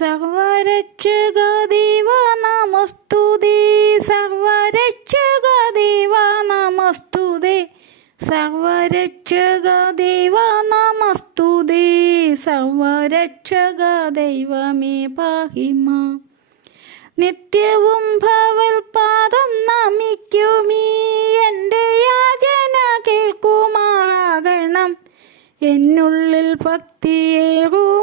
സർവരക്ഷക ദേവ നമസ്തുതി സർവരക്ഷക ദേവ നമസ്തുതി സർവരക്ഷക ദേവ നമസ്തുതി സർവരക്ഷക ദൈവമേ പാഹിമ. നിത്യവും ഭവൽപാദം നമിക്കുമീ എന്റെ യാചന കേൾക്കുമാറാകണം. എന്നുള്ളിൽ ഭക്തിയേറുമാറാകണം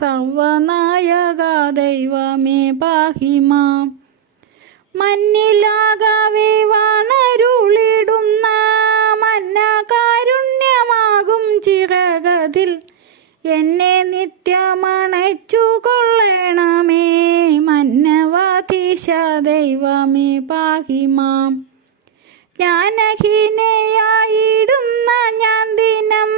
സർവനായക ദൈവമേ പാഹിമ മഞ്ഞിലാകവേ വണരുളിടുന്ന മന്ന കാരുണ്യമാകും ചിറകതിൽ. എന്നെ നിത്യമണച്ചു കൊള്ളണമേ മന്നവാതീശ ദൈവമേ പാഹിമാം ജ്ഞാനഹീനയായിടുന്ന ഞാൻ ദിനം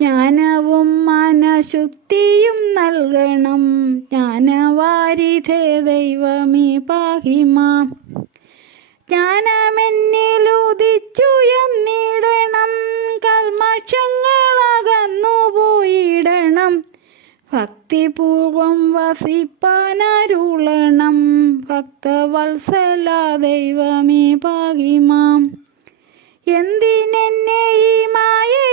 ജ്ഞാനവും മനശുദ്ധിയും നൽകണം. ജ്ഞാനവാരിധേ ദൈവമേ പാഹിമാ. ജ്ഞാനമെന്നിലുദിച്ചുയർന്നിടണം കൽമഷങ്ങളകന്നു പോയിടണം ഭക്തിപൂർവം വസിപ്പാനരുളണം. ഭക്തവത്സല ദൈവമേ പാകിമാം എന്തിനെന്നെ ഈ മായയാം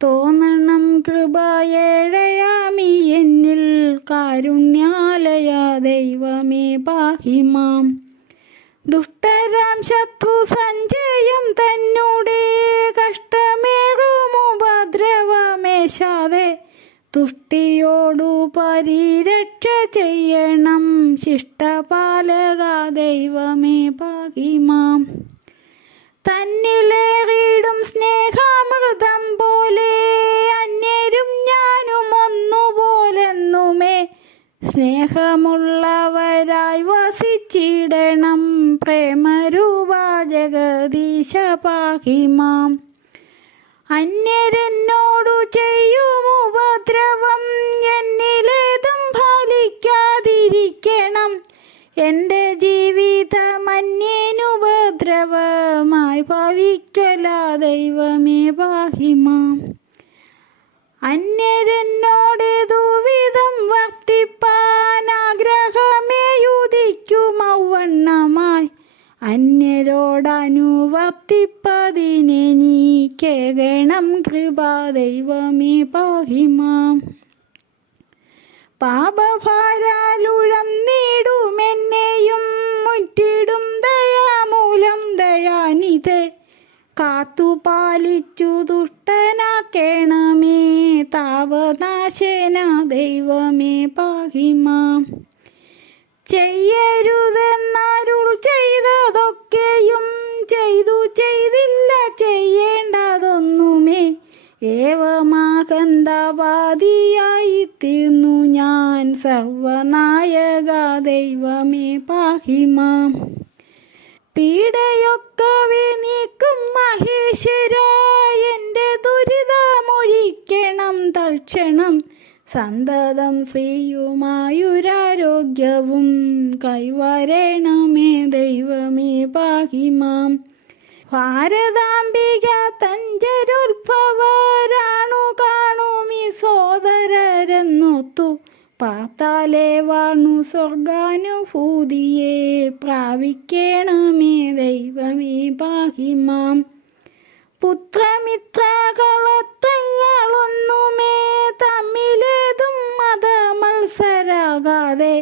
തോന്നണം കൃപയേഴയാമി എന്നിൽ കാരുണ്യാലയ ദൈവമേ പാഹിമാം. ദുഷ്ടരാം ശത്രു സഞ്ജയം തന്നോടെ കഷ്ടമേറും ഉപദ്രവമേശാതെ തുഷ്ടിയോടു പരിരക്ഷ ചെയ്യണം ശിഷ്ടപാലക ദൈവമേ പാകിമാം തന്നിലേറിടും സ്നേഹാമൃതം പോലെ അന്യരും ഞാനും ഒന്നുപോലെന്നുമേ. സ്നേഹമുള്ളവരായി വസിച്ചിടണം പ്രേമരൂപ ജഗദീശ പാഹിമാം. അന്യരെന്നോടു ചെയ്യും ഉപദ്രവം എന്നിലേതും ഫലിക്കാതിരിക്കണം. എന്റെ ജീവിതമന്യേനുപദ്രവമായി ഭവിക്കല ദൈവമേ പാഹിമാം അന്യരെന്നോട് ദുവിധം വർത്തിപ്പാൻ ആഗ്രഹമേയുദിക്കുമൗവണ്ണമായി അന്യരോടനുവർത്തിപ്പതിനെ നീ കേകണം കൃപാ ദൈവമേ പാഹിമാം പാപഭാരാലുഴന്നിടുമെന്നെയും മുറ്റിടും ദയാമൂലം ദയാനിധേ. കാത്തുപാലിച്ചു ദുഷ്ടനാക്കേണമേ താപനാശന ദൈവമേ പാഹിമാം. ചെയ്യരുതെന്നരുൾ ചെയ്യേണ്ടതൊന്നുമേ ഏവമാകന്തവാദിയായി തീർന്നു ഞാൻ സർവനായക ദൈവമേ പാഹിമാം. പീഡയൊക്കവെ നീക്കും മഹേശ്വരായ എന്റെ ദുരിതമൊഴിക്കണം തൽക്ഷണം. സന്തതം ശ്രീയുമായുരാരോഗ്യവും കൈവരണമേ ദൈവമേ പാഹിമാം. ഭാരതാംബിക തഞ്ചരുത്ഭവരാണു കാണുമി സോദരരെന്നൊത്തു. പാത്താലെ വാണു സ്വർഗാനുഭൂതിയെ പ്രാപിക്കണമേ ദൈവമേ പാഹിമാം പുത്രമിത്രകളത്തങ്ങളൊന്നുമേ തമ്മിലേതും മതമത്സരാകാതെ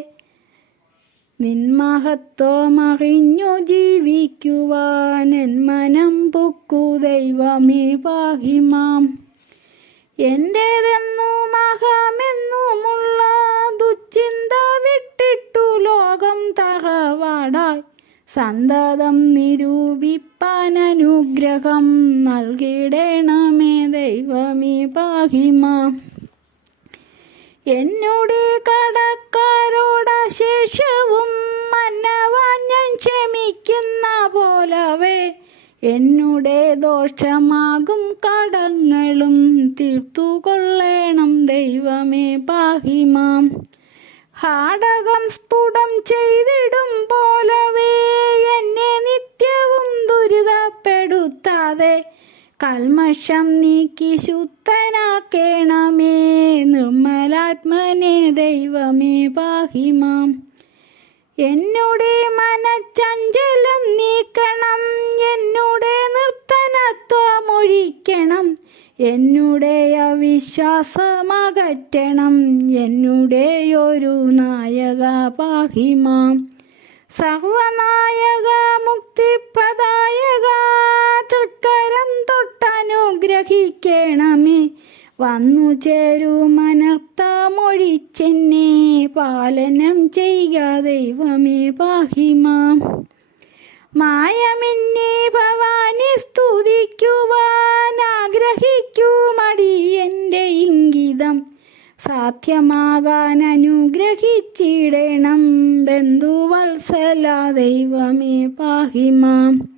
നിന്മഹത്വമറിഞ്ഞു ജീവിക്കുവാൻ എൻ മനം പൊക്കു ദൈവമേ പാഹിമാം എന്റേതെന്നു മഹമെന്നുമുള്ള ദുശ്ചിന്ത വിട്ടിട്ടു ലോകം തറവാടായി. സന്തതം നിരൂപിപ്പാൻ അനുഗ്രഹം നൽകിടേണമേ ദൈവമേ പാഹിമാം എന്നോട് കടക്കാരോടശേഷവും മന്നവാൻ ഞാൻ ക്ഷമിക്കുന്ന പോലവേ. എന്നുടെ ദോഷമാകും കടങ്ങളും തീർത്തുകൊള്ളേണം ദൈവമേ പാഹിമാം. ഹാടകം സ്ഫുടം ചെയ്തിടും പോലവേ എന്നെ നിത്യവും ദുരിതപ്പെടുത്താതെ. കൽമഷം നീക്കി ശുദ്ധനാക്കേണമേ. നിർമ്മലാത്മനെ ദൈവമേ പാഹിമാം. എന്നുടെ മനച്ചഞ്ചലം നീക്കണം. എന്നുടെ നിർത്തനത്വമൊഴിക്കണം എന്നുടെ അവിശ്വാസമകറ്റണം എന്നുടെ ഒരു നായക പാഹിമാം. സർവനായക മുക്തിപ്രദായക തൃക്കരം തൊട്ടനുഗ്രഹിക്കണമേ. വന്നു ചേരുമനർത്ഥമൊഴിച്ചെന്നെ പാലനം ചെയ്യുക ദൈവമേ പാഹിമാം. മായമിന്നെ ഭവാനി സ്തുതിക്കുവാൻ ആഗ്രഹിക്കുമടി എന്റെ ഇംഗിതം. സാധ്യമാകാൻ അനുഗ്രഹിച്ചിടണം ബന്ധുവത്സല ദൈവമേ പാഹിമാം.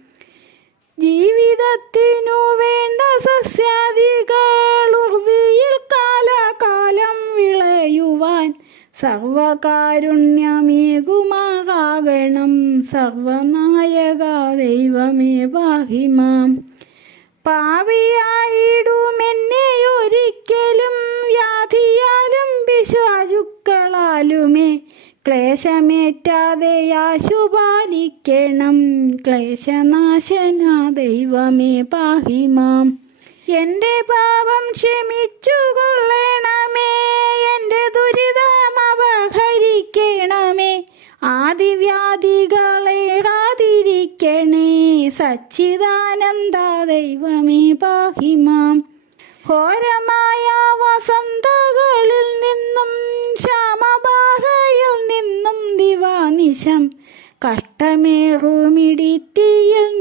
ജീവിതത്തിനു വേണ്ട സസ്യാദികൾ ഉർവിയിൽ കാലകാലം വിളയുവാൻ സർവകാരുണ്യമേകുമാറാകണം. സർവനായക ദൈവമേ പാഹിമാം. പാവിയായിടുമെന്നെ ഒരിക്കലും വ്യാധിയാലും വിശ്വാസുക്കളാലുമേ ക്ലേശമേറ്റാതെ ആശുപാലിക്കണം. ക്ലേശനാശന ദൈവമേ പാഹിമാം. എന്റെ പാപം ക്ഷമിച്ചു കൊള്ളണമേ എന്റെ ദുരിതം അപഹരിക്കണമേ. ആദിവ്യാധികളെ കാതിരിക്കണേ സച്ചിദാനന്ദ ദൈവമേ പാഹിമാം. ഘോരമായ വസന്തകളിൽ നിന്നും ശ്യാമബാധയിൽ നിന്നും ദിവാനിശം. കഷ്ടമേറുമിടിത്തിയിൽ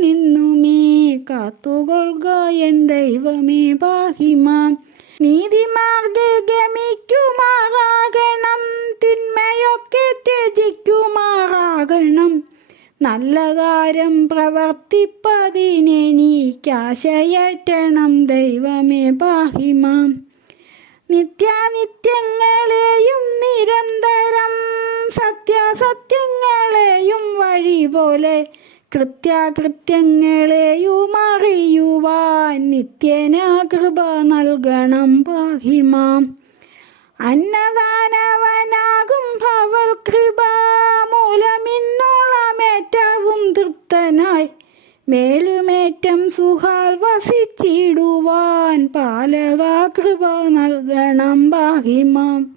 നിന്നുമേ കാത്തുകൊള്ളുക എൻ ദൈവമേ ബാഹിമാം നീതിമാർഗെ ഗമിക്കുമാറാകണം നല്ല കാര്യം പ്രവർത്തിപ്പതിനെനിക്കാശയറ്റണം ദൈവമേ പാഹിമാം. നിത്യാനിത്യങ്ങളെയും നിരന്തരം സത്യാസത്യങ്ങളെയും വഴി പോലെ കൃത്യാകൃത്യങ്ങളെയും അറിയുവാൻ നിത്യന കൃപ നൽകണം പാഹിമാം. അന്നദാനവനാകും ഭവൽ കൃപ മൂലമിന്നോളമേറ്റവും തൃപ്തനായി. മേലുമേറ്റം സുഹാൽ വസിച്ചിടുവാൻ പാലക കൃപ നൽകണം പാഹിമാം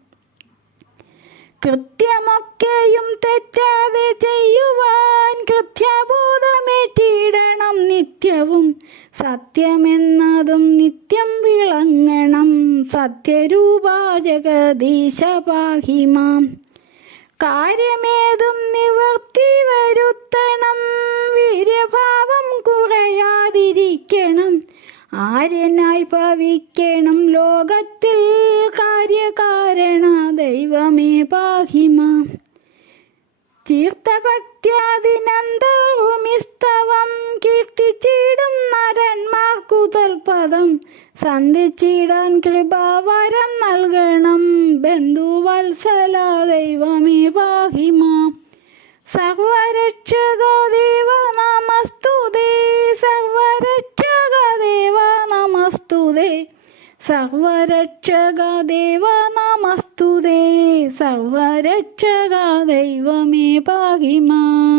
കൃത്യമൊക്കെയും തെറ്റാതെ ചെയ്യുവാൻ കൃത്യബോധമേറ്റിടണം നിത്യവും സത്യമെന്നതും നിത്യം വിളങ്ങണം സത്യരൂപ ജഗദീശ പാഹിമാം കാര്യമേതും നിവർത്തി വരുത്തണം വീര്യഭാവം കുറയാതിരിക്കണം ആര്യനായി ഭവിക്കണം ലോകത്തിൽ കാര്യകാരണ ദൈവമേ പാഹിമ. തീർത്ഥഭക്തിയാദിനന്തവുമിസ്തവം കീർത്തിച്ചിടും നരന്മാർക്കു തൽപദം സന്ധിച്ചിടാൻ കൃപാവരം നൽകണം ബന്ധുവത്സല ദൈവമേ പാഹിമ. സർവരക്ഷക സർവരക്ഷക ദേവ നമസ്തുതേ. സർവരക്ഷക ദൈവമേ പാഹിമാ.